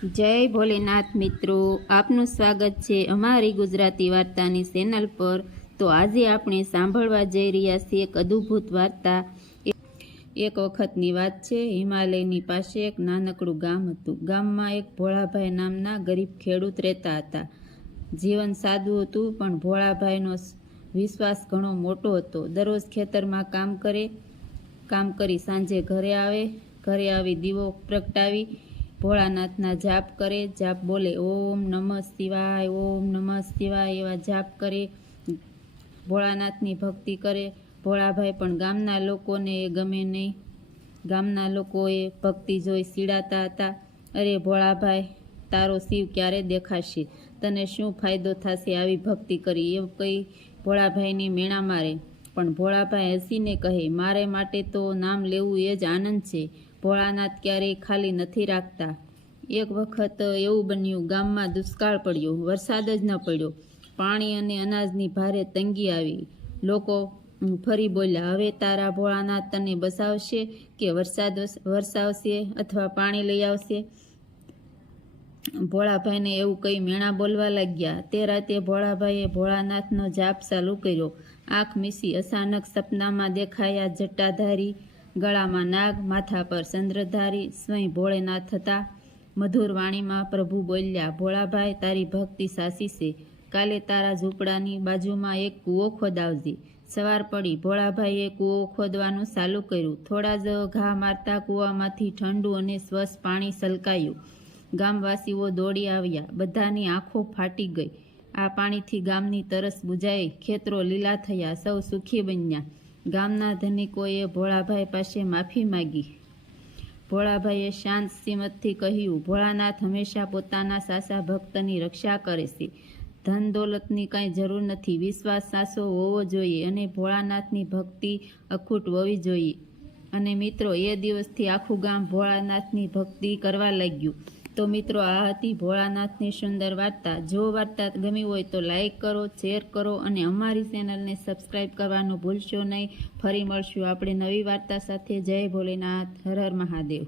જય ભોલેનાથ મિત્રો, આપનું સ્વાગત છે અમારી ગુજરાતી વાર્તાની ચેનલ પર। તો આજે આપણે સાંભળવા જઈ રહ્યા છીએ એક અદ્ભુત વાર્તા। એક વખતની વાત છે, હિમાલયની પાસે એક નાનકડું ગામ હતું। ગામમાં એક ભોળાભાઈ નામના ગરીબ ખેડૂત રહેતા હતા। જીવન સાદું હતું, પણ ભોળાભાઈનો વિશ્વાસ ઘણો મોટો હતો। દરરોજ ખેતરમાં કામ કરી સાંજે ઘરે આવી દીવો પ્રગટાવી ભોળાનાથના જાપ કરે। જાપ બોલે, ઓમ નમઃ શિવાય, ઓમ નમઃ શિવાય એવા જાપ કરે, ભોળાનાથની ભક્તિ કરે। ભોળાભાઈ પણ ગામના લોકોને એ ગમે નહીં। ગામના લોકોએ ભક્તિ જોઈ ચીડાતા હતા। અરે ભોળાભાઈ, તારો શિવ ક્યારે દેખાશે? તને શું ફાયદો થશે આવી ભક્તિ કરી? એવું કંઈ ભોળાભાઈની મેણા મારે। પણ ભોળાભાઈ હસીને કહે, મારે માટે તો નામ લેવું એ જ આનંદ છે। ભોળાનાથ ક્યારેય ખાલી નથી રાખતા। એક વખત એવું બન્યું, ગામમાં દુષ્કાળ પડ્યો, વરસાદ જ ન પડ્યો। પાણી અને અનાજની ભારે તંગી આવી। લોકો ફરી બોલ્યા, હવે તારા ભોળાનાથ તને બચાવશે કે વરસાદ વરસાવશે અથવા પાણી લઈ આવશે? ભોળાભાઈને એવું કંઈ મેણા બોલવા લાગ્યા। તે રાતે ભોળાભાઈએ ભોળાનાથનો જાપ ચાલુ કર્યો। આંખ મીચી, અચાનક સપનામાં દેખાયા જટાધારી, ગળામાં નાગ, માથા પર ચંદ્રધારી સ્વયં ભોળેનાથ હતા। મધુર વાણીમાં પ્રભુ બોલ્યા, ભોળાભાઈ, તારી ભક્તિ સાચી છે। કાલે તારા ઝૂંપડાની બાજુમાં એક કૂવો ખોદાવજે। સવાર પડી, ભોળાભાઈએ કૂવો ખોદવાનું ચાલુ કર્યું। થોડા જ ઘા મારતા કૂવામાંથી ઠંડુ અને સ્વચ્છ પાણી છલકાયું। ગામવાસીઓ દોડી આવ્યા, બધાની આંખો ફાટી ગઈ। આ પાણીથી ગામની તરસ બુજાઈ, ખેતરો લીલા થયા, સૌ સુખી બન્યા। ગામના ધનિકોએ ભોળાભાઈ પાસે માફી માગી। ભોળાભાઈએ શાંત સિમતથી કહ્યું, ભોળાનાથ હંમેશા પોતાના સાચા ભક્તની રક્ષા કરે છે। ધન દોલતની કાંઈ જરૂર નથી, વિશ્વાસ સાચો હોવો જોઈએ અને ભોળાનાથની ભક્તિ અખૂટ હોવી જોઈએ। અને મિત્રો, એ દિવસથી આખું ગામ ભોળાનાથની ભક્તિ કરવા લાગ્યું। તો મિત્રો, આ હતી ભોળાનાથની સુંદર વાર્તા। જો વાર્તા ગમી હોય તો લાઈક કરો, શેર કરો અને અમારી ચેનલને સબસ્ક્રાઈબ કરવાનું ભૂલશો નહીં। ફરી મળશું આપણે નવી વાર્તા સાથે। જય ભોલેનાથ, હર હર મહાદેવ।